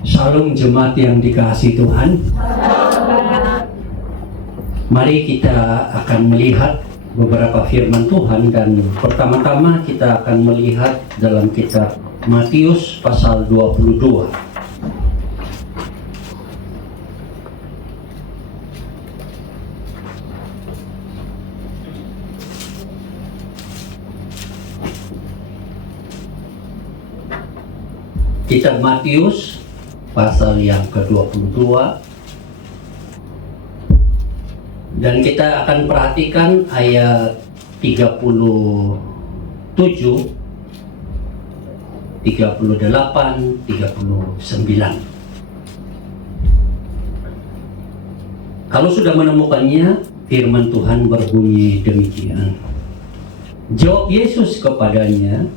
Shalom jemaat yang dikasihi Tuhan. Mari kita akan melihat beberapa firman Tuhan, dan pertama-tama kita akan melihat dalam kitab Matius pasal 22. Kitab Matius pasal yang ke-22, dan kita akan perhatikan ayat 37, 38, 39. Kalau sudah menemukannya, firman Tuhan berbunyi demikian. Jawab Yesus kepadanya,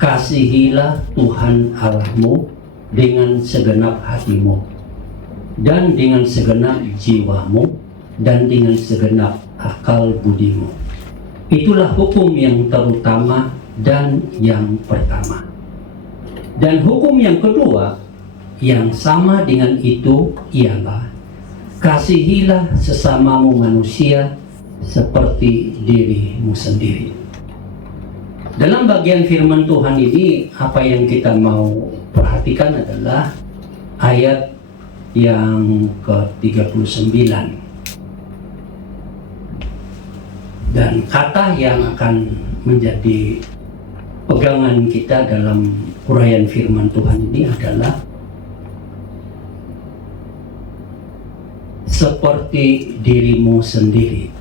"Kasihilah Tuhan Allahmu dengan segenap hatimu, dan dengan segenap jiwamu, dan dengan segenap akal budimu. Itulah hukum yang terutama dan yang pertama. Dan hukum yang kedua, yang sama dengan itu, ialah kasihilah sesamamu manusia seperti dirimu sendiri." Dalam bagian firman Tuhan ini, apa yang kita mau perhatikan adalah ayat yang ke-39. Dan kata yang akan menjadi pegangan kita dalam uraian firman Tuhan ini adalah seperti dirimu sendiri.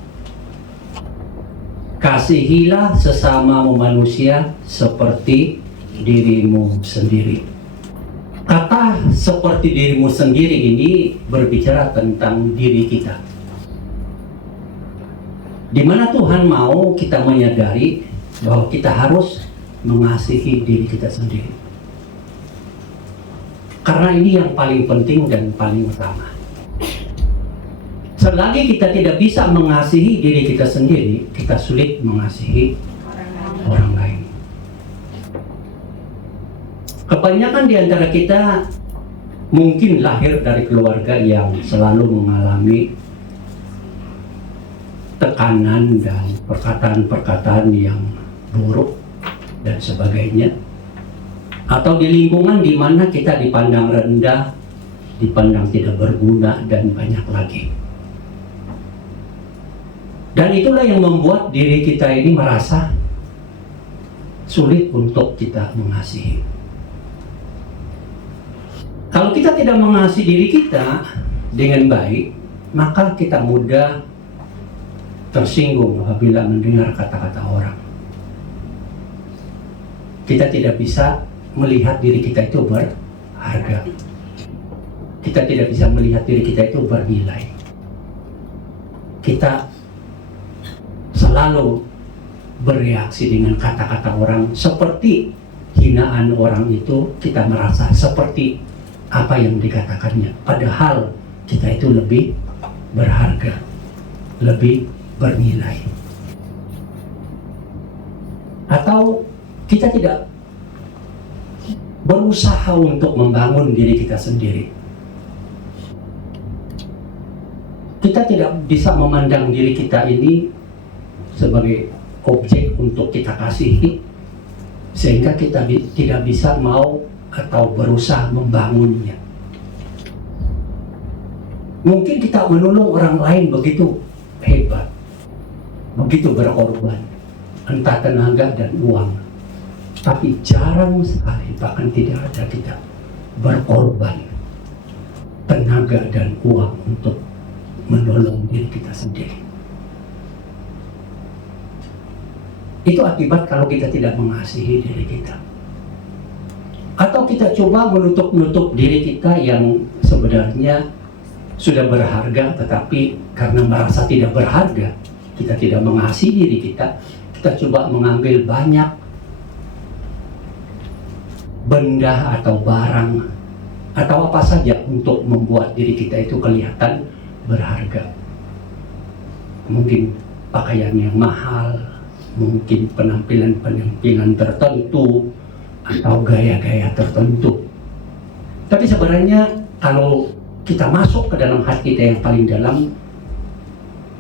Kasihilah sesamamu manusia seperti dirimu sendiri. Kata seperti dirimu sendiri ini berbicara tentang diri kita, di mana Tuhan mau kita menyadari bahwa kita harus mengasihi diri kita sendiri. Karena ini yang paling penting dan paling utama. Selagi kita tidak bisa mengasihi diri kita sendiri, kita sulit mengasihi orang lain. Kebanyakan di antara kita mungkin lahir dari keluarga yang selalu mengalami tekanan dan perkataan-perkataan yang buruk dan sebagainya. Atau di lingkungan di mana kita dipandang rendah, dipandang tidak berguna, dan banyak lagi. Dan itulah yang membuat diri kita ini merasa sulit untuk kita mengasihi. Kalau kita tidak mengasihi diri kita dengan baik, maka kita mudah tersinggung apabila mendengar kata-kata orang. Kita tidak bisa melihat diri kita itu berharga. Kita tidak bisa melihat diri kita itu bernilai. Kita selalu bereaksi dengan kata-kata orang seperti hinaan orang itu. Kita merasa seperti apa yang dikatakannya, padahal kita itu lebih berharga, lebih bernilai. Atau kita tidak berusaha untuk membangun diri kita sendiri. Kita tidak bisa memandang diri kita ini sebagai objek untuk kita kasihi, sehingga kita tidak bisa mau atau berusaha membangunnya. Mungkin kita menolong orang lain begitu hebat, begitu berkorban, entah tenaga dan uang, tapi jarang sekali, bahkan tidak ada kita berkorban tenaga dan uang untuk menolong diri kita sendiri. Itu akibat kalau kita tidak mengasihi diri kita. Atau kita coba menutup diri kita yang sebenarnya sudah berharga, tetapi karena merasa tidak berharga, kita tidak mengasihi diri kita, kita coba mengambil banyak benda atau barang atau apa saja untuk membuat diri kita itu kelihatan berharga. Mungkin pakaian yang mahal, mungkin penampilan tertentu, atau gaya-gaya tertentu. Tapi sebenarnya kalau kita masuk ke dalam hati kita yang paling dalam,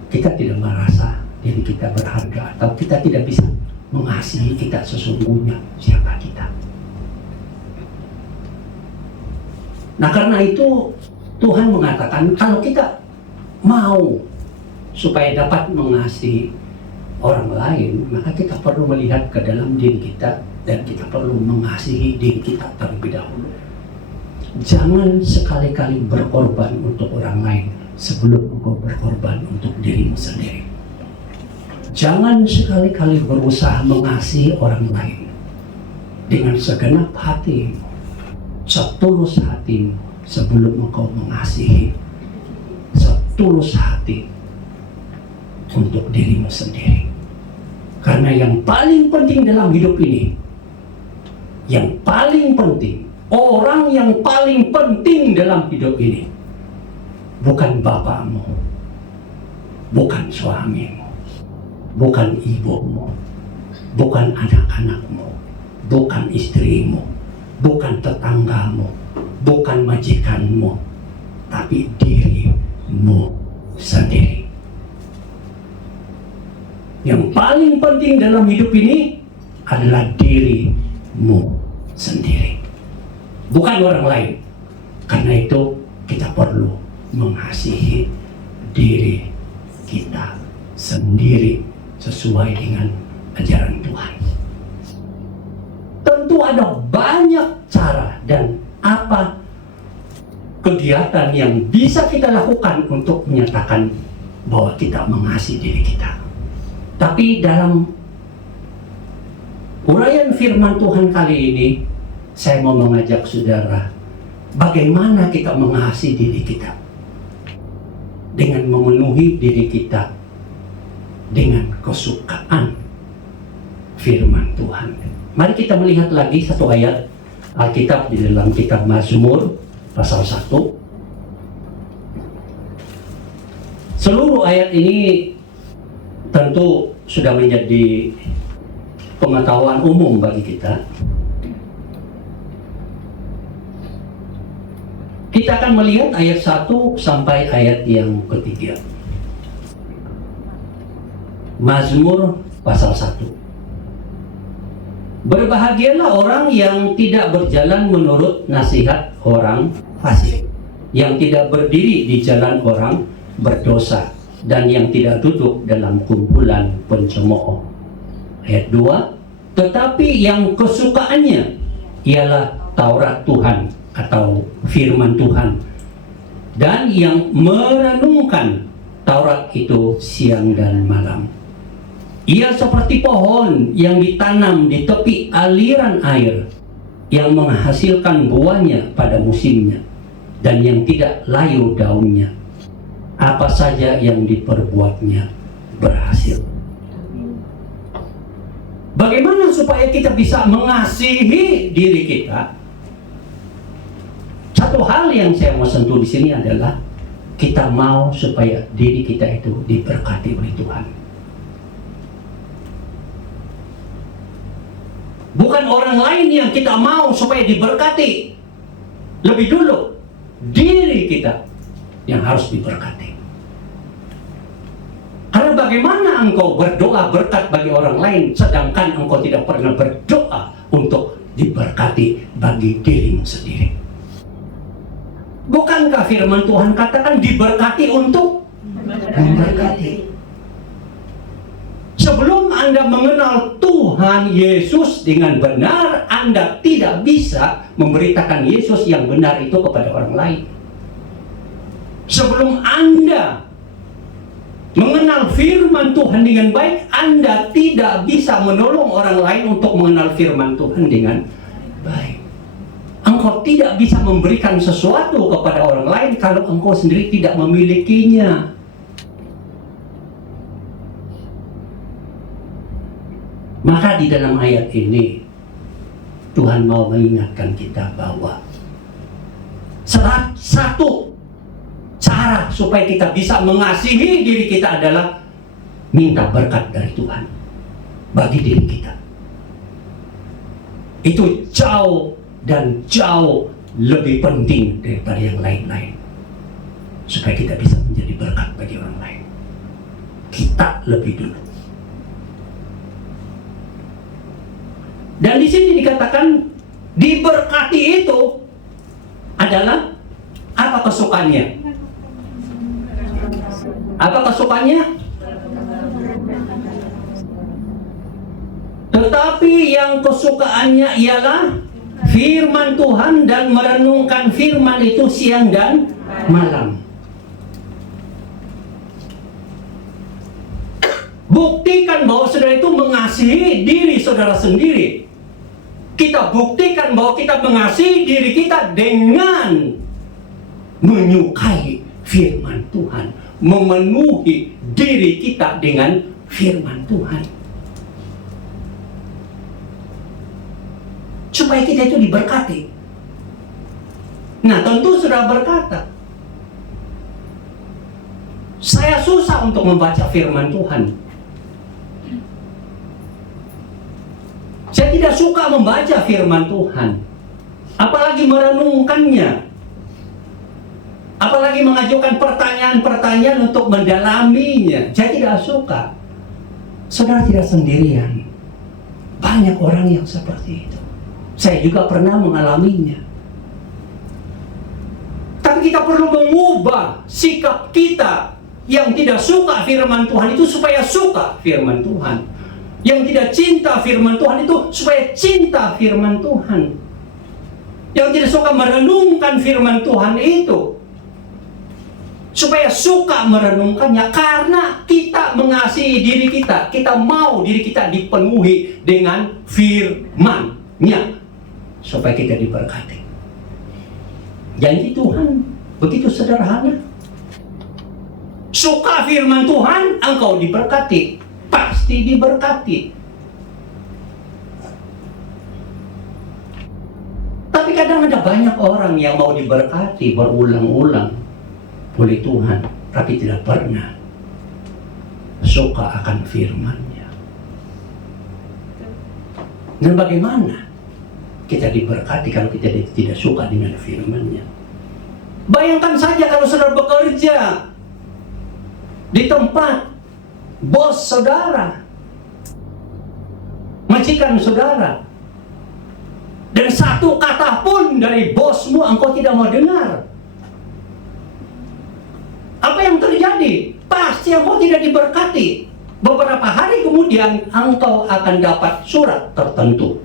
kita tidak merasa diri kita berharga, atau kita tidak bisa mengasihi kita sesungguhnya siapa kita. Nah, karena itu Tuhan mengatakan kalau kita mau supaya dapat mengasihi orang lain, maka kita perlu melihat ke dalam diri kita dan kita perlu mengasihi diri kita terlebih dahulu. Jangan sekali-kali berkorban untuk orang lain sebelum engkau berkorban untuk dirimu sendiri. Jangan sekali-kali berusaha mengasihi orang lain dengan segenap hatimu, setulus hatimu, sebelum engkau mengasihi setulus hati untuk dirimu sendiri. Karena yang paling penting dalam hidup ini, yang paling penting, orang yang paling penting dalam hidup ini, bukan bapakmu, bukan suamimu, bukan ibumu, bukan anak-anakmu, bukan istrimu, bukan tetanggamu, bukan majikanmu, tapi dirimu sendiri. Yang paling penting dalam hidup ini adalah dirimu sendiri, bukan orang lain. Karena itu kita perlu mengasihi diri kita sendiri sesuai dengan ajaran Tuhan. Tentu ada banyak cara dan apa kegiatan yang bisa kita lakukan untuk menyatakan bahwa kita mengasihi diri kita. Tapi dalam uraian firman Tuhan kali ini, saya mau mengajak saudara bagaimana kita mengasihi diri kita dengan memenuhi diri kita dengan kesukaan firman Tuhan. Mari kita melihat lagi satu ayat Alkitab di dalam kitab Mazmur pasal 1. Seluruh ayat ini tentu sudah menjadi pengetahuan umum bagi kita. Kita akan melihat ayat 1 sampai ayat yang ketiga. Mazmur pasal 1. Berbahagialah orang yang tidak berjalan menurut nasihat orang fasik, yang tidak berdiri di jalan orang berdosa, dan yang tidak duduk dalam kumpulan pencemooh. Ayat 2, tetapi yang kesukaannya ialah Taurat Tuhan atau firman Tuhan, dan yang merenungkan Taurat itu siang dan malam. Ia seperti pohon yang ditanam di tepi aliran air, yang menghasilkan buahnya pada musimnya, dan yang tidak layu daunnya. Apa saja yang diperbuatnya berhasil. Bagaimana supaya kita bisa mengasihi diri kita? Satu hal yang saya mau sentuh di sini adalah kita mau supaya diri kita itu diberkati oleh Tuhan. Bukan orang lain yang kita mau supaya diberkati. Lebih dulu, diri kita yang harus diberkati. Karena bagaimana engkau berdoa berkat bagi orang lain, sedangkan engkau tidak pernah berdoa untuk diberkati bagi dirimu sendiri? Bukankah firman Tuhan katakan diberkati untuk memberkati? Sebelum Anda mengenal Tuhan Yesus dengan benar, Anda tidak bisa memberitakan Yesus yang benar itu kepada orang lain. Sebelum Anda mengenal firman Tuhan dengan baik, Anda tidak bisa menolong orang lain untuk mengenal firman Tuhan dengan baik. Engkau tidak bisa memberikan sesuatu kepada orang lain kalau engkau sendiri tidak memilikinya. Maka di dalam ayat ini Tuhan mau mengingatkan kita bahwa salah satu cara supaya kita bisa mengasihi diri kita adalah minta berkat dari Tuhan bagi diri kita. Itu jauh dan jauh lebih penting daripada yang lain-lain, supaya kita bisa menjadi berkat bagi orang lain. Kita lebih dulu. Dan di sini dikatakan diberkati itu adalah apa kesukaannya? Apa kesukaannya? Tetapi yang kesukaannya ialah firman Tuhan dan merenungkan firman itu siang dan malam. Buktikan bahwa saudara itu mengasihi diri saudara sendiri. Kita buktikan bahwa kita mengasihi diri kita dengan menyukai firman Tuhan, memenuhi diri kita dengan firman Tuhan, supaya kita itu diberkati. Nah, tentu sudah berkata, saya susah untuk membaca firman Tuhan. Saya tidak suka membaca firman Tuhan, apalagi merenungkannya, apalagi mengajukan pertanyaan-pertanyaan untuk mendalaminya. Saya tidak suka. Saudara tidak sendirian. Banyak orang yang seperti itu. Saya juga pernah mengalaminya. Tapi kita perlu mengubah sikap kita yang tidak suka firman Tuhan itu supaya suka firman Tuhan. Yang tidak cinta firman Tuhan itu supaya cinta firman Tuhan. Yang tidak suka merenungkan firman Tuhan itu supaya suka merenungkannya, karena kita mengasihi diri kita. Kita mau diri kita dipenuhi dengan firman-Nya supaya kita diberkati. Janji Tuhan begitu sederhana. Suka firman Tuhan, engkau diberkati. Pasti diberkati. Tapi kadang ada banyak orang yang mau diberkati berulang-ulang oleh Tuhan, tapi tidak pernah suka akan firman-Nya. Dan bagaimana kita diberkati kalau kita tidak suka dengan firman-Nya? Bayangkan saja kalau saudara bekerja di tempat bos saudara, majikan saudara, dan satu kata pun dari bosmu engkau tidak mau dengar. Apa yang terjadi? Pasti engkau tidak diberkati. Beberapa hari kemudian engkau akan dapat surat tertentu.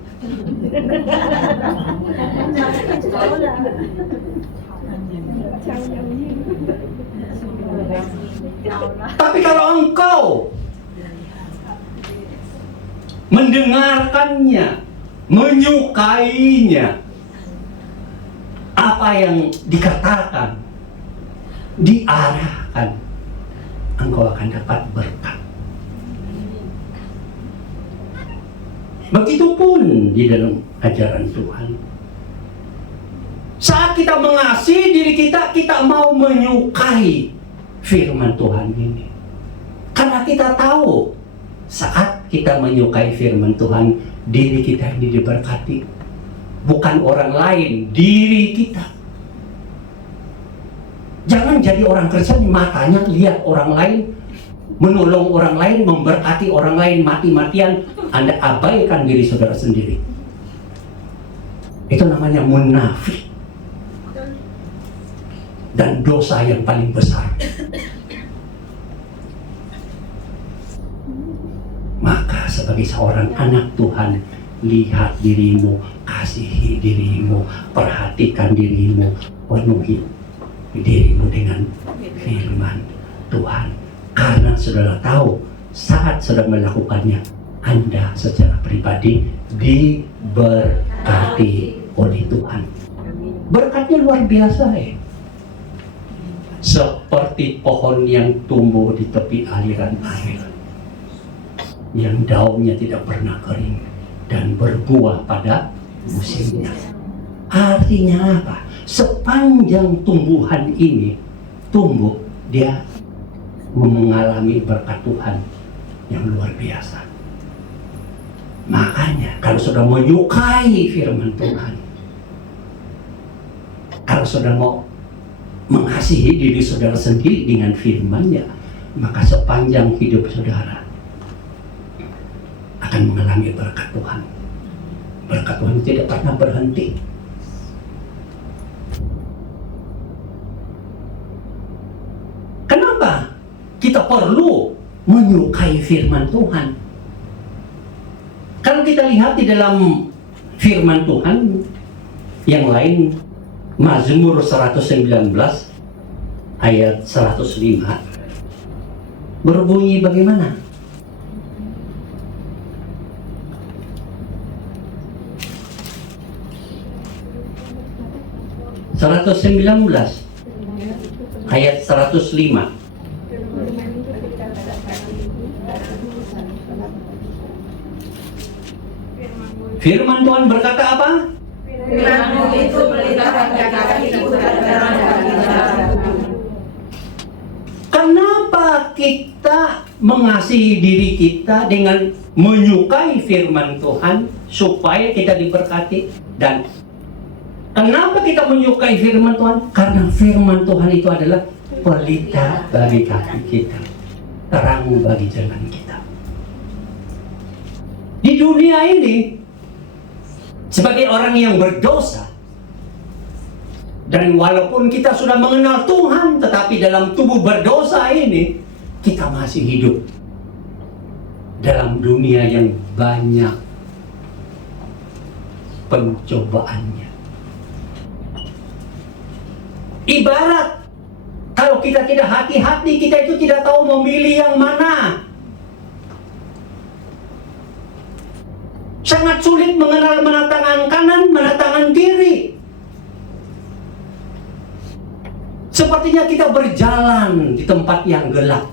Tapi kalau engkau mendengarkannya, menyukainya, apa yang dikatakan, diarahkan, engkau akan dapat berkat. Begitupun di dalam ajaran Tuhan. Saat kita mengasihi diri kita, kita mau menyukai firman Tuhan ini. Karena kita tahu saat kita menyukai firman Tuhan, diri kita ini diberkati. Bukan orang lain, diri kita. Jangan jadi orang Kristen matanya lihat orang lain, menolong orang lain, memberkati orang lain mati-matian. Anda abaikan diri saudara sendiri. Itu namanya munafik. Dan dosa yang paling besar. Maka sebagai seorang anak Tuhan, lihat dirimu, kasihi dirimu, perhatikan dirimu, penuhi dirimu dengan firman Tuhan. Karena saudara tahu, saat saudara melakukannya, Anda secara pribadi diberkati oleh Tuhan. Berkatnya luar biasa ya. Seperti pohon yang tumbuh di tepi aliran air, yang daunnya tidak pernah kering dan berbuah pada musimnya. Artinya apa? Sepanjang tumbuhan ini tumbuh, dia mengalami berkat Tuhan yang luar biasa. Makanya kalau sudah menyukai firman Tuhan, Kalau saudara mau mengasihi diri saudara sendiri dengan firman-Nya, maka sepanjang hidup saudara akan mengalami berkat Tuhan. Berkat Tuhan tidak pernah berhenti. Kenapa kita perlu menyukai firman Tuhan? Kalau kita lihat di dalam firman Tuhan yang lain, Mazmur 119 ayat 105 berbunyi bagaimana? (119) ayat 105. Firman Tuhan berkata apa? Firman-Mu itu melintahkan kaki-kakiku dan terang bagi jalanku. Kenapa kita mengasihi diri kita dengan menyukai firman Tuhan supaya kita diberkati? Dan kenapa kita menyukai firman Tuhan? Karena firman Tuhan itu adalah pelita bagi kaki kita, terang bagi jalan kita. Di dunia ini, sebagai orang yang berdosa, dan walaupun kita sudah mengenal Tuhan, tetapi dalam tubuh berdosa ini, kita masih hidup dalam dunia yang banyak pencobaannya. Ibarat kalau kita tidak hati-hati, kita itu tidak tahu memilih yang mana. Sangat sulit mengenal mana tangan kanan, mana tangan kiri. Sepertinya kita berjalan di tempat yang gelap.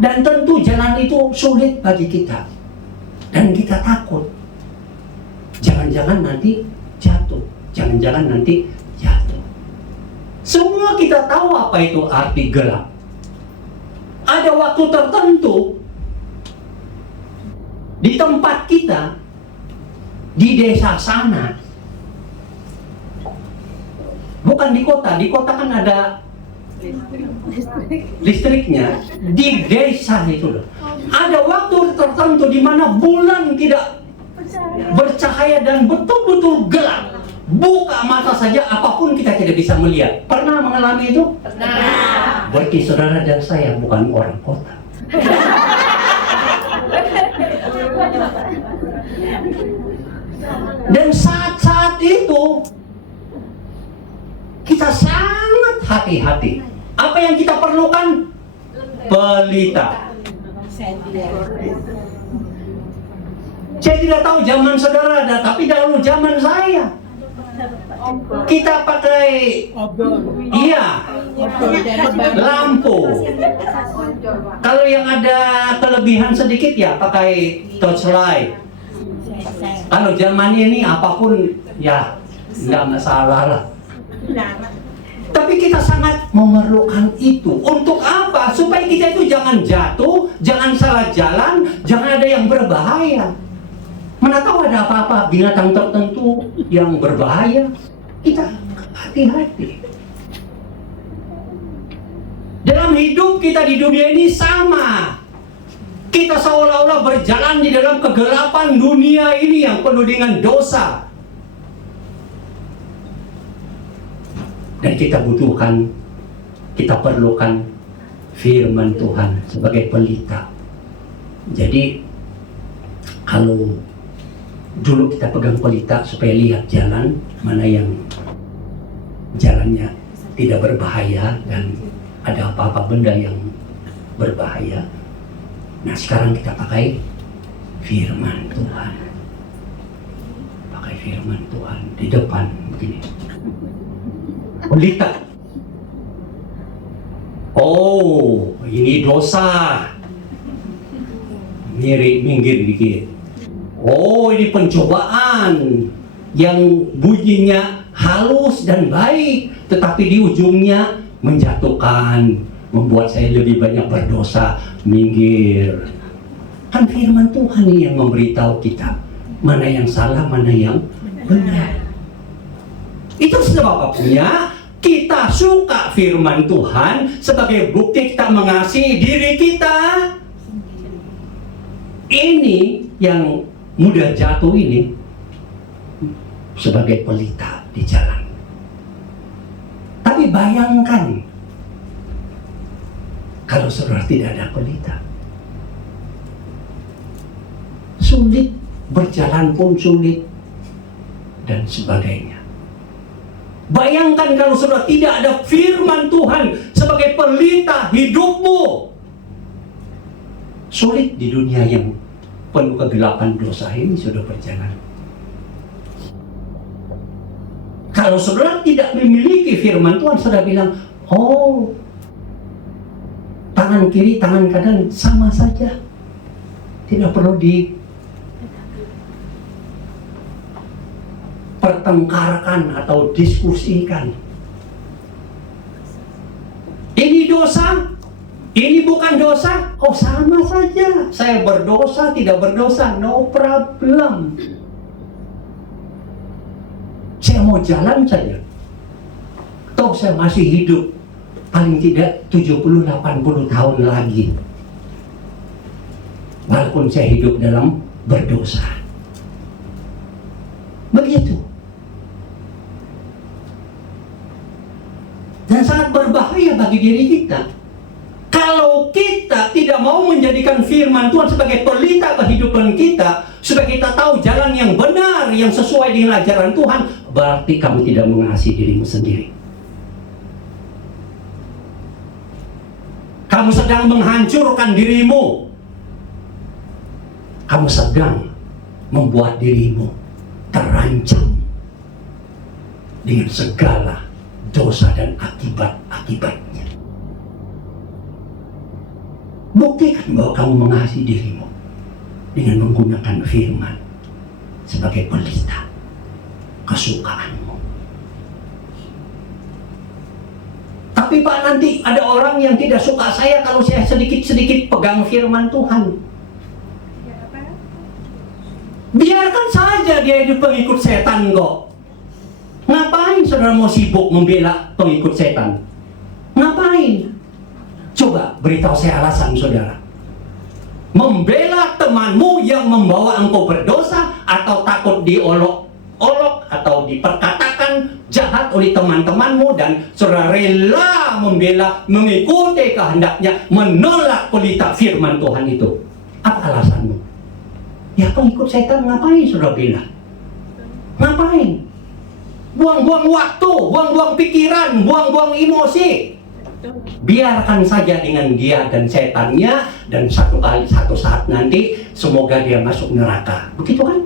Dan tentu jalan itu sulit bagi kita. Dan kita takut. Jangan-jangan nanti jatuh. Jangan-jangan nanti jatuh. Semua kita tahu apa itu arti gelap. Ada waktu tertentu di tempat kita, di desa sana, bukan di kota kan ada listriknya. Di desa itu ada waktu tertentu di mana bulan tidak bercahaya dan betul-betul gelap. Buka mata saja, apapun kita tidak bisa melihat. Pernah mengalami itu? Pernah. Berarti saudara dan saya bukan orang kota. Dan saat-saat itu kita sangat hati-hati. Apa yang kita perlukan? Pelita. Saya tidak tahu zaman saudara ada, tapi dahulu zaman saya kita pakai lampu. Kalau yang ada kelebihan sedikit ya pakai torchlight. Kalau zaman ini apapun ya nggak masalah lah. Tapi kita sangat memerlukan itu. Untuk apa? Supaya kita itu jangan jatuh, jangan salah jalan, jangan ada yang berbahaya. Mana tahu ada apa-apa binatang tertentu yang berbahaya. Kita hati-hati. Dalam hidup kita di dunia ini sama. Kita seolah-olah berjalan di dalam kegelapan dunia ini yang penuh dengan dosa. Dan kita butuhkan, kita perlukan firman Tuhan sebagai pelita. Jadi kalau dulu kita pegang pelita supaya lihat jalan mana yang jalannya tidak berbahaya dan ada apa-apa benda yang berbahaya. Nah sekarang kita pakai firman Tuhan. Pakai firman Tuhan di depan begini. Pelita. Oh, ini dosa. Minggir dikit. Oh, ini pencobaan yang bunyinya halus dan baik, tetapi di ujungnya menjatuhkan, membuat saya lebih banyak berdosa. Minggir. Kan firman Tuhan yang memberitahu kita mana yang salah, mana yang benar. Itu sebabnya kita suka firman Tuhan sebagai bukti kita mengasihi diri kita. Ini yang mudah jatuh ini sebagai pelita di jalan. Tapi bayangkan kalau saudara tidak ada pelita, sulit, berjalan pun sulit, dan sebagainya. Bayangkan kalau saudara tidak ada firman Tuhan sebagai pelita hidupmu. Sulit di dunia yang penuh kegelapan dosa ini sudah berjalan. Kalau saudara tidak memiliki firman Tuhan, saudara bilang, oh, tangan kiri, tangan kanan sama saja. Tidak perlu pertengkarkan atau diskusikan. Ini dosa, ini bukan dosa, oh sama saja. Saya berdosa, tidak berdosa, no problem. Saya mau jalan saja. Toh saya masih hidup paling tidak 70-80 tahun lagi. Walaupun saya hidup dalam berdosa. Begitu. Dan sangat berbahaya bagi diri kita kalau kita tidak mau menjadikan firman Tuhan sebagai pelita kehidupan kita, supaya kita tahu jalan yang benar, yang sesuai dengan ajaran Tuhan. Berarti kamu tidak mengasihi dirimu sendiri. Kamu sedang menghancurkan dirimu. Kamu sedang membuat dirimu terancam dengan segala dosa dan akibat-akibatnya. Buktikan bahwa kamu mengasihi dirimu dengan menggunakan firman sebagai pelita kesukaanmu. Tapi Pak, nanti ada orang yang tidak suka saya kalau saya sedikit-sedikit pegang firman Tuhan. Biarkan saja dia hidup pengikut setan kok. Ngapain saudara mau sibuk membela pengikut setan? Ngapain? Coba beritahu saya alasan saudara. Membela temanmu yang membawa engkau berdosa, atau takut diolok-olok atau diperkatakan jahat oleh teman-temanmu, dan saudara rela membela, mengikuti kehendaknya, menolak pelita firman Tuhan itu. Apa alasanmu? Ya pengikut setan, ngapain saudara bela? Ngapain? Buang-buang waktu, buang-buang pikiran, buang-buang emosi. Biarkan saja dengan dia dan setannya, dan satu saat nanti semoga dia masuk neraka. Begitu kan?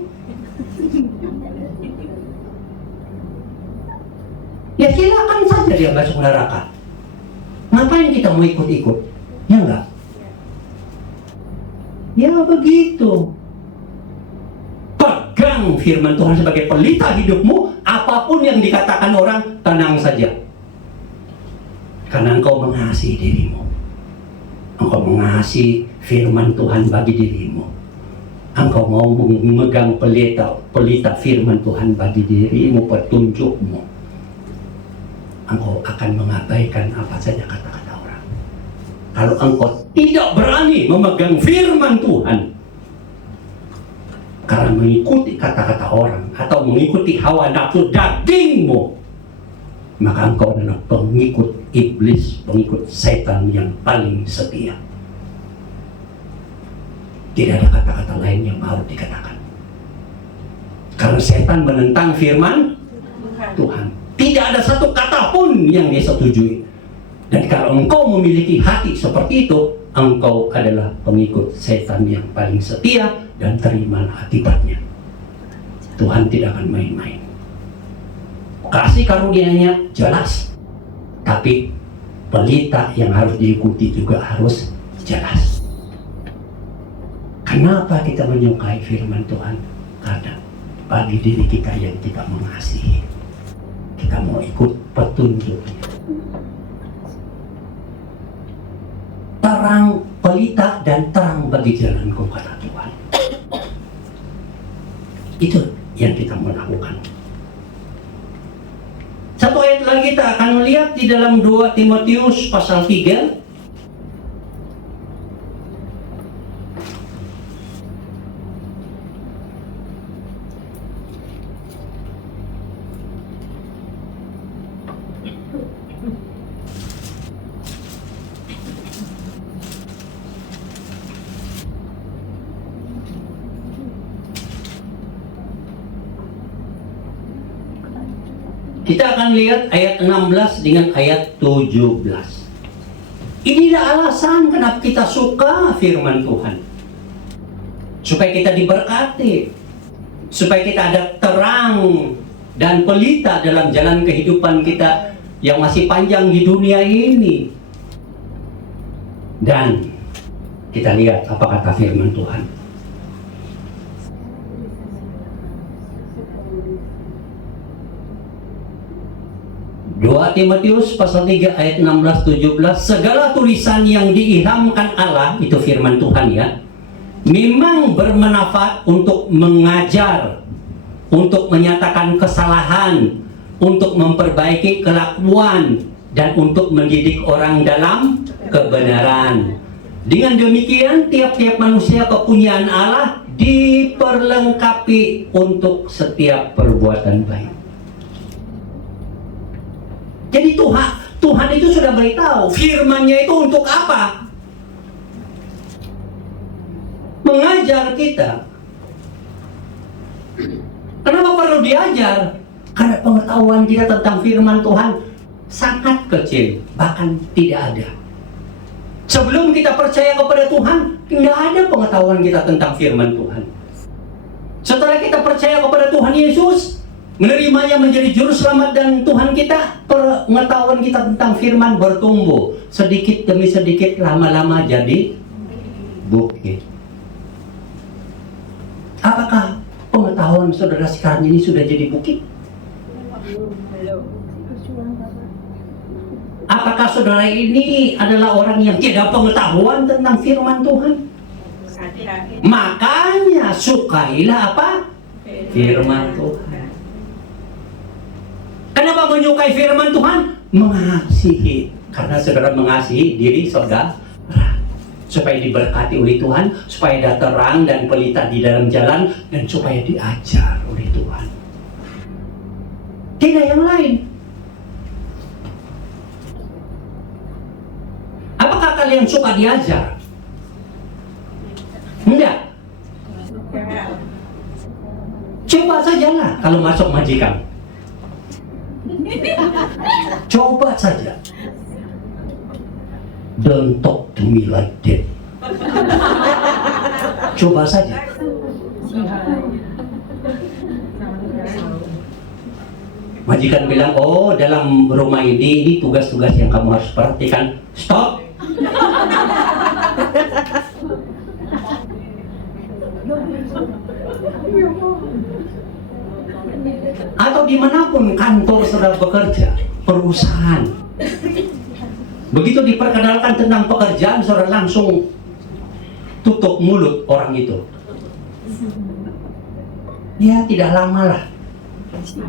Ya silakan saja dia masuk neraka. Ngapain kita mau ikut-ikut? Ya enggak? Ya begitu. Pegang firman Tuhan sebagai pelita hidupmu. Apapun yang dikatakan orang, tenang saja. Karena engkau mengasihi dirimu. Engkau mengasihi firman Tuhan bagi dirimu. Engkau mau memegang pelita firman Tuhan bagi dirimu, petunjukmu. Engkau akan mengabaikan apa saja kata-kata orang. Kalau engkau tidak berani memegang firman Tuhan, karena mengikuti kata-kata orang atau mengikuti hawa nafsu dagingmu, maka engkau adalah pengikut iblis, pengikut setan yang paling setia. Tidak ada kata-kata lain yang harus dikatakan. Karena setan menentang firman Tuhan. Tidak ada satu kata pun yang dia setujui. Dan kalau engkau memiliki hati seperti itu, engkau adalah pengikut setan yang paling setia, dan terimalah akibatnya. Tuhan tidak akan main-main. Kasih karunia-Nya jelas, tapi pelita yang harus diikuti juga harus jelas. Kenapa kita menyukai firman Tuhan? Karena bagi diri kita yang kita mengasihi, kita mau ikut petunjuknya. Terang pelita dan terang bagi jalanku, kata Tuhan. Itu yang kita mau lakukan. ayat lagi kita akan melihat di dalam 2 Timotius pasal 3. Kita akan lihat ayat 16 dengan ayat 17. Inilah alasan kenapa kita suka firman Tuhan. Supaya kita diberkati. Supaya kita ada terang dan pelita dalam jalan kehidupan kita yang masih panjang di dunia ini. Dan kita lihat apa kata firman Tuhan. 2 Timotius pasal 3 ayat 16-17, segala tulisan yang diilhamkan Allah, itu firman Tuhan ya, memang bermanfaat untuk mengajar, untuk menyatakan kesalahan, untuk memperbaiki kelakuan, dan untuk mendidik orang dalam kebenaran. Dengan demikian, tiap-tiap manusia kepunyaan Allah diperlengkapi untuk setiap perbuatan baik. Jadi Tuhan itu sudah beritahu, firman-Nya itu untuk apa? Mengajar kita. Kenapa perlu diajar? Karena pengetahuan kita tentang firman Tuhan sangat kecil, bahkan tidak ada. Sebelum kita percaya kepada Tuhan, tidak ada pengetahuan kita tentang firman Tuhan. Setelah kita percaya kepada Tuhan Yesus, menerimanya menjadi juru selamat dan Tuhan kita, pengetahuan kita tentang firman bertumbuh sedikit demi sedikit, lama-lama jadi bukit. Apakah pengetahuan saudara sekarang ini sudah jadi bukit? Apakah saudara ini adalah orang yang tidak pengetahuan tentang firman Tuhan? Makanya sukailah apa? Firman Tuhan. Kenapa menyukai firman Tuhan? Mengasihi. Karena saudara mengasihi diri saudara, supaya diberkati oleh Tuhan, supaya ada terang dan pelita di dalam jalan, dan supaya diajar oleh Tuhan. Tidak yang lain. Apakah kalian suka diajar? Enggak. Coba sajalah kalau masuk majikan. Coba saja. Don't talk to me like that. Coba saja. Majikan bilang, oh dalam rumah ini tugas-tugas yang kamu harus perhatikan. Stop. Atau dimanapun kantor saudara bekerja, perusahaan, begitu diperkenalkan tentang pekerjaan, saudara langsung tutup mulut orang itu. Ya tidak lama lah,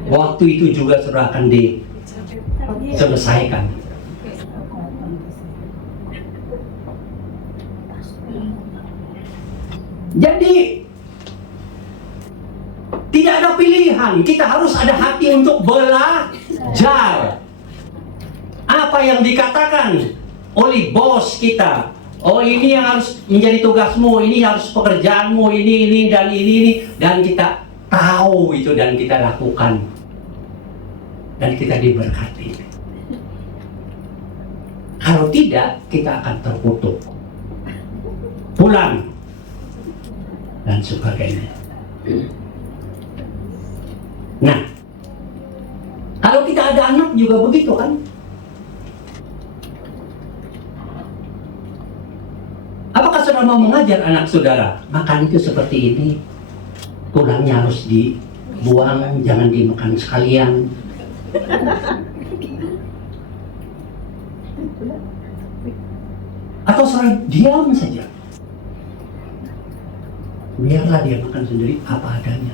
waktu itu juga saudara akan diselesaikan. Jadi tidak ada pilihan, kita harus ada hati untuk belajar. Apa yang dikatakan oleh bos kita, oh ini yang harus menjadi tugasmu, ini harus pekerjaanmu, ini dan ini, dan kita tahu itu dan kita lakukan, dan kita diberkati. Kalau tidak, kita akan terkutuk, pulang dan sebagainya. Nah, kalau kita ada anak juga begitu kan? Apakah saudara mau mengajar anak saudara? Makan itu seperti ini, tulangnya harus dibuang, jangan dimakan sekalian. Atau saudara diam saja, biarlah dia makan sendiri apa adanya.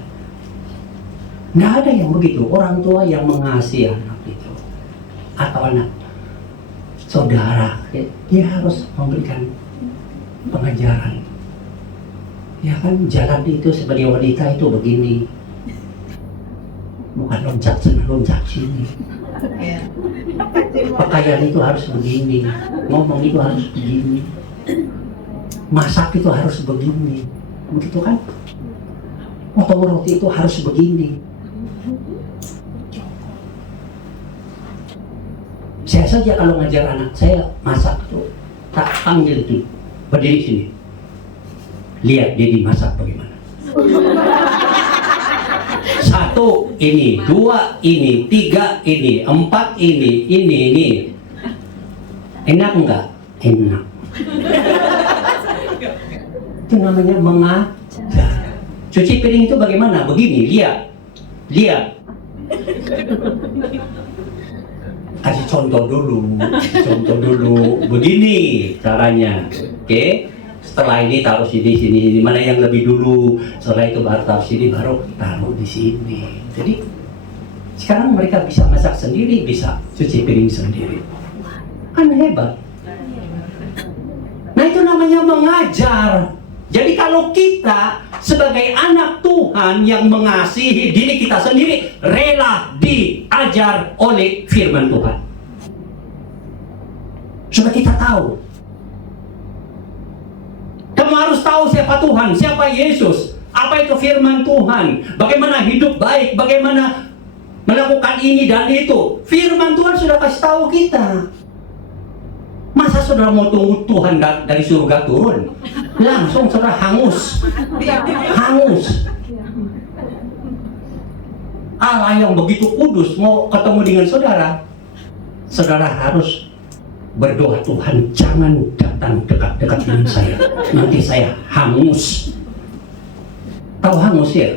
Nggak ada yang begitu, orang tua yang mengasihi anak itu. atau anak saudara, dia harus memberikan pengajaran. Ya kan, jalan itu sebagai wanita itu begini, bukan loncat sana loncat sini. Pakaian itu harus begini, ngomong itu harus begini, masak itu harus begini, begitu kan? Potong roti itu harus begini. Saya saja kalau ngajar anak saya masak tuh, tak panggil tuh, berdiri sini, lihat dia dimasak bagaimana. 1 ini, 2 ini, 3 ini, 4 ini. Enak enggak? Enak. Itu namanya mengajar. Cuci piring itu bagaimana? Begini, lihat. Kasih contoh dulu. Begini caranya. Oke? Setelah ini taruh sini. Mana yang lebih dulu? Setelah itu baru taruh sini, baru taruh di sini. Jadi sekarang mereka bisa masak sendiri, bisa cuci piring sendiri. Kan hebat. Nah itu namanya mengajar. Jadi kalau kita sebagai anak Tuhan yang mengasihi diri kita sendiri, rela diajar oleh firman Tuhan. Supaya kita tahu. Kamu harus tahu siapa Tuhan, siapa Yesus, apa itu firman Tuhan, bagaimana hidup baik, bagaimana melakukan ini dan itu. Firman Tuhan sudah kasih tahu kita. Masa saudara mau tunggu Tuhan dari surga turun? Langsung saudara hangus. Allah yang begitu kudus mau ketemu dengan saudara harus berdoa, Tuhan jangan datang dekat-dekat dengan saya, nanti saya hangus. Tahu hangus ya?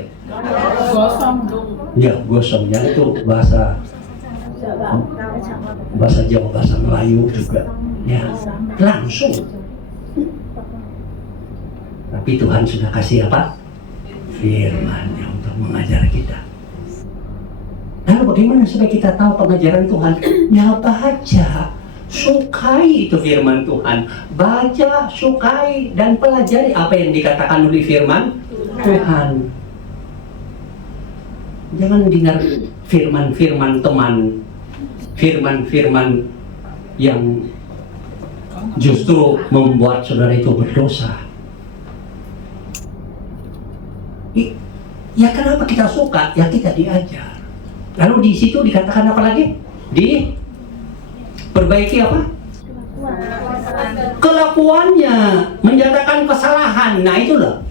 Gosong. Ya, gosong. Yang itu bahasa Jawa, bahasa Melayu juga. Ya, langsung. Tapi Tuhan sudah kasih apa? Firman-Nya untuk mengajar kita. Lalu bagaimana supaya kita tahu pengajaran Tuhan? Ya baca, sukai itu firman Tuhan. Baca, sukai, dan pelajari apa yang dikatakan oleh firman Tuhan. Jangan dengar firman-firman teman, firman-firman yang justru membuat saudara itu berdosa. Ya kenapa kita suka? Ya kita diajar. Lalu di situ dikatakan apa lagi? Perbaiki apa? Kelakuannya, menyatakan kesalahan. Nah itulah.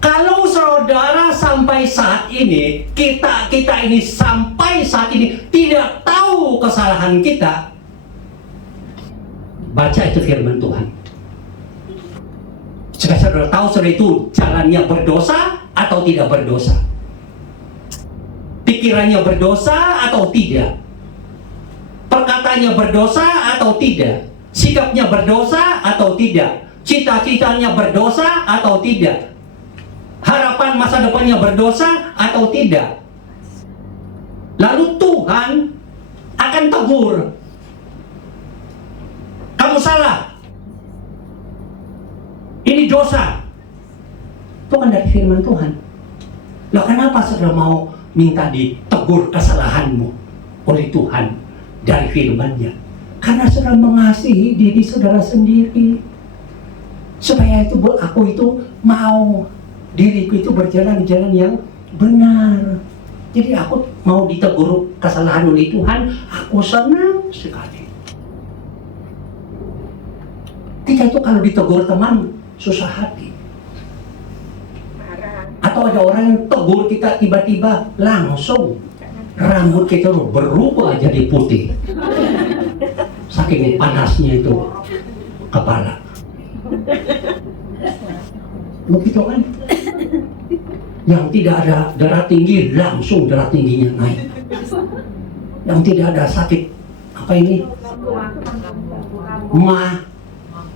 Kalau saudara sampai saat ini, kita ini sampai saat ini tidak tahu kesalahan kita, baca itu firman Tuhan. Supaya saudara tahu saudara itu jalannya berdosa atau tidak berdosa. Pikirannya berdosa atau tidak. Perkataannya berdosa atau tidak. Sikapnya berdosa atau tidak. Cita-citanya berdosa atau tidak. Harapan masa depannya berdosa atau tidak. Lalu Tuhan akan tegur. Kamu salah. Ini dosa. Itu kan dari firman Tuhan. Loh kenapa saudara mau minta ditegur kesalahanmu oleh Tuhan dari firman-Nya? Karena saudara mengasihi diri saudara sendiri. Supaya itu aku itu mau diriku itu berjalan di jalan yang benar. Jadi aku mau ditegur kesalahan oleh Tuhan, aku senang sekali. Kita itu kalau ditegur teman susah hati. Atau ada orang yang tegur kita tiba-tiba langsung rambut kita berubah jadi putih. Saking panasnya itu kepala. Begitu kan? Yang tidak ada darah tinggi langsung darah tingginya naik. Yang tidak ada sakit apa ini?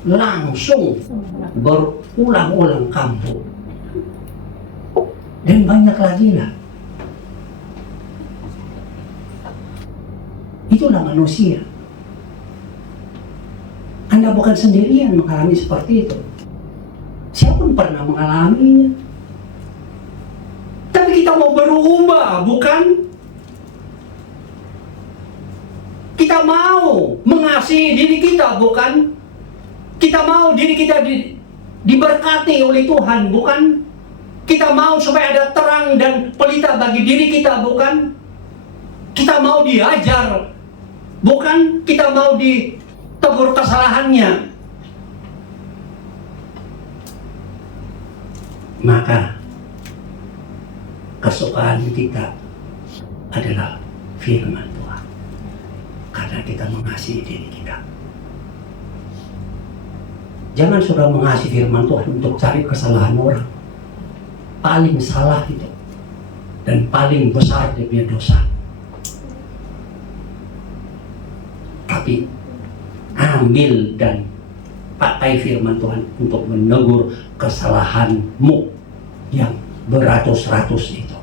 Langsung berulang-ulang kambuh. Dan banyak lagi lah. Itulah manusia. Anda bukan sendirian mengalami seperti itu. Siapa pun pernah mengalaminya. Tapi kita mau berubah, bukan? Kita mau mengasihi diri kita, bukan? Kita mau diri kita diberkati oleh Tuhan, bukan? Kita mau supaya ada terang dan pelita bagi diri kita, bukan? Kita mau diajar, bukan? Kita mau ditegur kesalahannya. Maka kesukaan kita adalah firman Tuhan, karena kita mengasihi diri kita. Jangan sudah mengasihi firman Tuhan untuk cari kesalahan orang. Paling salah itu, dan paling besar dia punya dosa. Tapi ambil dan pakai firman Tuhan untuk menegur kesalahanmu yang beratus-ratus itu.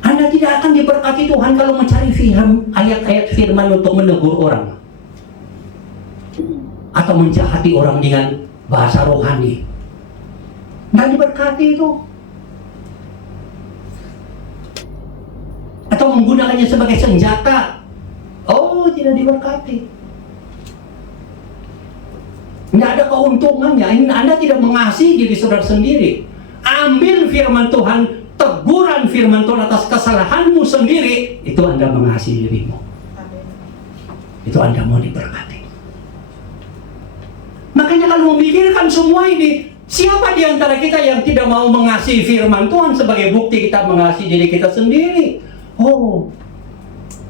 Anda tidak akan diberkati Tuhan kalau mencari ayat-ayat firman untuk menegur orang atau menjahati orang dengan bahasa rohani. Tidak diberkati itu. Atau menggunakannya sebagai senjata. Oh, tidak diberkati. Tidak ada keuntungannya. Anda tidak mengasihi diri saudara sendiri. Ambil firman Tuhan, teguran firman Tuhan atas kesalahanmu sendiri, itu Anda mengasihi dirimu. Itu Anda mau diberkati. Makanya kalau memikirkan semua ini, siapa di antara kita yang tidak mau mengasihi firman Tuhan sebagai bukti kita mengasihi diri kita sendiri? Oh,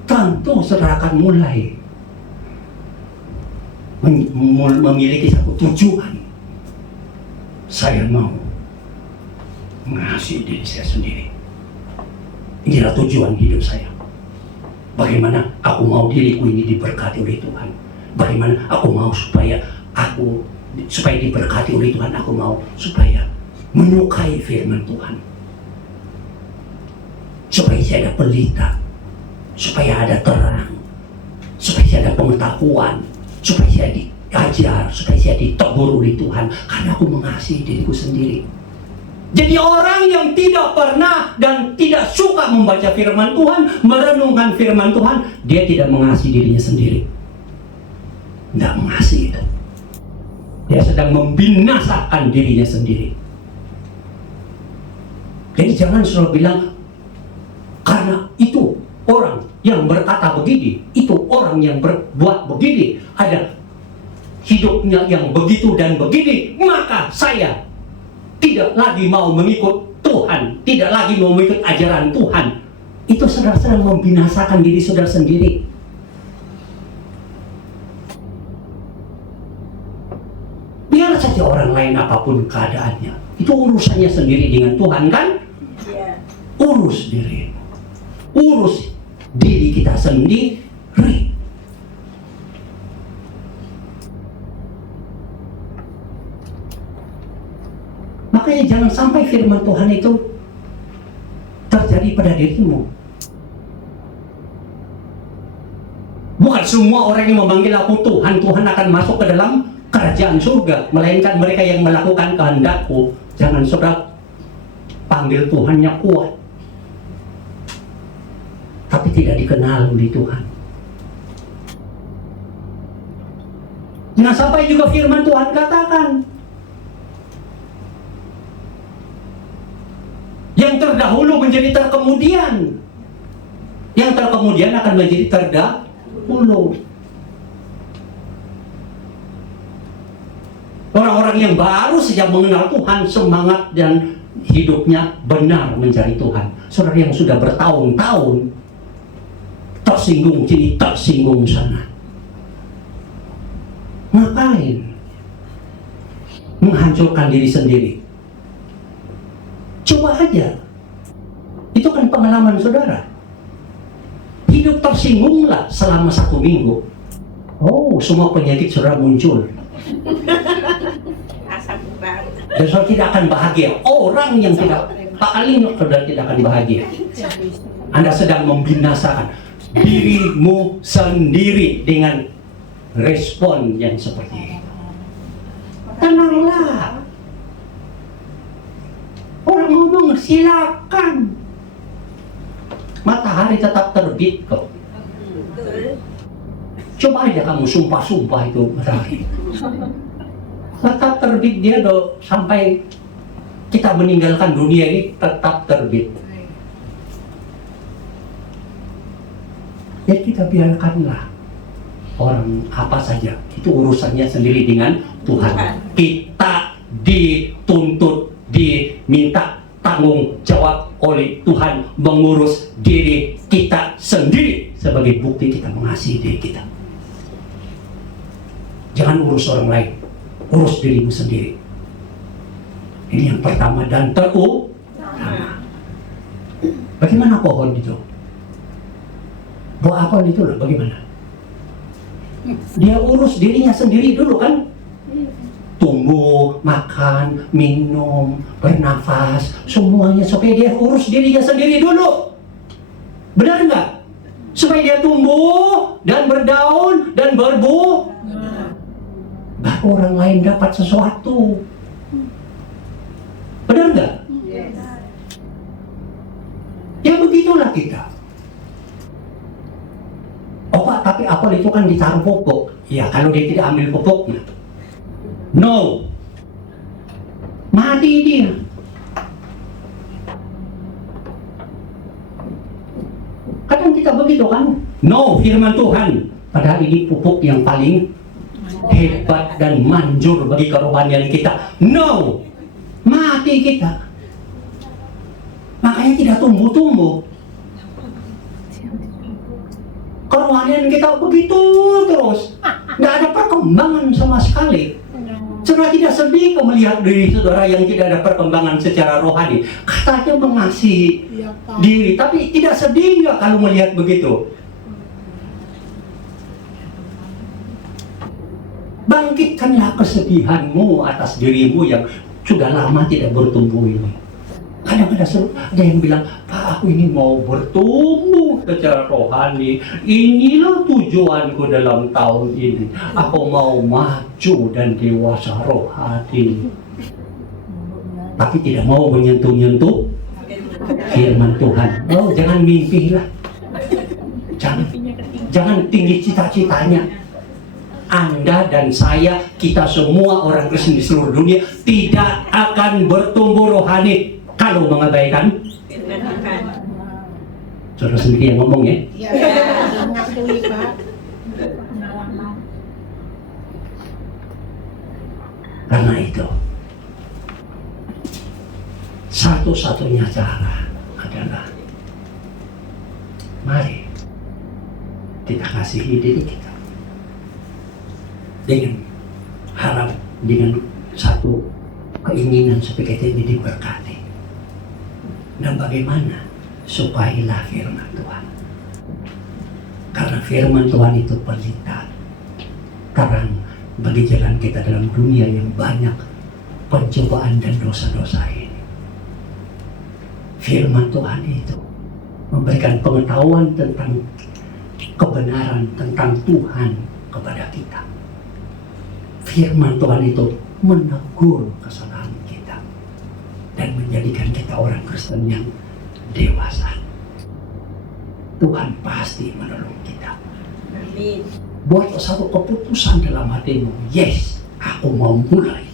tentu saudara akan mulai memiliki satu tujuan. Saya mau mengasihi diri saya sendiri. Inilah tujuan hidup saya. Bagaimana aku mau diriku ini diberkati oleh Tuhan. Bagaimana aku mau supaya diberkati oleh Tuhan. Aku mau supaya menyukai firman Tuhan. Supaya saya ada pelita, supaya ada terang, supaya saya ada pengetahuan, supaya saya diajar, supaya saya ditegur oleh Tuhan, karena aku mengasihi diriku sendiri. Jadi orang yang tidak pernah dan tidak suka membaca firman Tuhan, merenungkan firman Tuhan, dia tidak mengasihi dirinya sendiri. Tidak mengasihi itu. Dia sedang membinasakan dirinya sendiri. Jadi jangan selalu bilang, karena itu orang yang berkata begini, itu orang yang berbuat begini, ada hidupnya yang begitu dan begini, maka saya tidak lagi mau mengikut Tuhan, tidak lagi mau mengikut ajaran Tuhan. Itu saudara sedang membinasakan diri saudara sendiri. Biar saja orang lain apapun keadaannya, itu urusannya sendiri dengan Tuhan, kan? Urus diri. Urus diri kita sendiri. Makanya jangan sampai firman Tuhan itu terjadi pada dirimu. Bukan semua orang yang memanggil aku Tuhan, Tuhan akan masuk ke dalam kerajaan surga, melainkan mereka yang melakukan kehendakku. Jangan saudara panggil Tuhannya kuat, tapi tidak dikenal oleh Tuhan. Jangan sampai juga firman Tuhan katakan, yang terdahulu menjadi terkemudian, yang terkemudian akan menjadi terdahulu. Orang-orang yang baru saja mengenal Tuhan, semangat dan hidupnya benar mencari Tuhan. Saudara yang sudah bertahun-tahun tersinggung sini, tersinggung sana. Ngapain? Menghancurkan diri sendiri. Coba aja. Itu kan pengalaman saudara. Hidup tersinggunglah selama 1 minggu. Oh, semua penyakit saudara muncul. Dan saudara tidak akan bahagia. Orang yang tidak paling saudara tidak akan bahagia. Anda sedang membinasakan dirimu sendiri dengan respon yang seperti itu. Tenanglah. Orang ngomong silakan. Matahari tetap terbit kok. Coba aja kamu sumpah-sumpah itu matahari. Tetap terbit dia sampai kita meninggalkan dunia ini tetap terbit. Ya kita biarkanlah orang apa saja itu urusannya sendiri dengan Tuhan. Kita dituntut, diminta tanggung jawab oleh Tuhan mengurus diri kita sendiri sebagai bukti kita mengasihi diri kita. Jangan urus orang lain, urus dirimu sendiri. Ini yang pertama dan terutama. Bagaimana pohon itu? Buah apel itu loh, bagaimana? Dia urus dirinya sendiri dulu kan? Tumbuh, makan, minum, bernafas, semuanya supaya dia urus dirinya sendiri dulu. Benar nggak? Supaya dia tumbuh dan berdaun dan berbuah. Baru orang lain dapat sesuatu. Benar nggak? Ya begitulah kita. Oh Pak, tapi apel itu kan ditaruh pupuk. Ya kalau dia tidak ambil pupuknya, no, mati dia. Kadang kita begitu kan? No, firman Tuhan. Padahal ini pupuk yang paling hebat dan manjur bagi kerohanian kita. No, mati kita. Makanya tidak tumbuh-tumbuh. Kerohanian kita begitu terus, nggak ada perkembangan sama sekali. Saudara tidak sedih melihat diri saudara yang tidak ada perkembangan secara rohani. Katanya mengasihi diri, tapi tidak sedih nggak kalau melihat begitu? Bangkitkanlah kesedihanmu atas dirimu yang sudah lama tidak bertumbuh ini. Kadang-kadang ada yang bilang, Pak, aku ini mau bertumbuh secara rohani. Inilah tujuanku dalam tahun ini. Aku mau maju dan dewasa rohani. Tapi tidak mau menyentuh-nyentuh firman Tuhan. Oh, jangan mimpilah. Jangan tinggi cita-citanya. Anda dan saya, kita semua orang Kristen di seluruh dunia tidak akan bertumbuh rohani kalau mengabaikan saudara sendiri yang ngomong ya. Mengakui Pak. Karena itu satu-satunya cara adalah mari kita kasihi diri kita dengan harap, dengan satu keinginan supaya kita ini diberkati. Dan bagaimana supaya firman Tuhan, karena firman Tuhan itu pelita terang bagi jalan kita dalam dunia yang banyak pencobaan dan dosa-dosa ini. Firman Tuhan itu memberikan pengetahuan tentang kebenaran tentang Tuhan kepada kita. Firman Tuhan itu menegur kesalahan kita dan menjadikan kita orang Kristen yang dewasa. Tuhan pasti menolong kita. Amin. Buat satu keputusan dalam hatimu, yes, aku mau mulai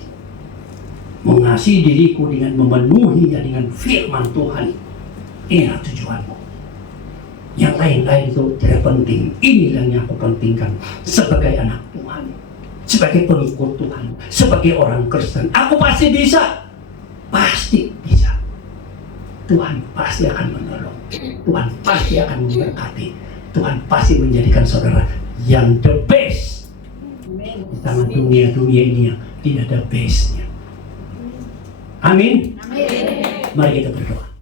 mengasihi diriku dengan memenuhinya dengan firman Tuhan. Inilah tujuanmu. Yang lain-lain itu tidak penting. Inilah yang aku pentingkan sebagai anak Tuhan, sebagai pengikut Tuhan, sebagai orang Kristen. Aku pasti bisa. Pasti bisa. Tuhan pasti akan menolong. Tuhan pasti akan memberkati. Tuhan pasti menjadikan saudara yang the best. Di tengah dunia ini yang tidak ada best-nya. Amin. Mari kita berdoa.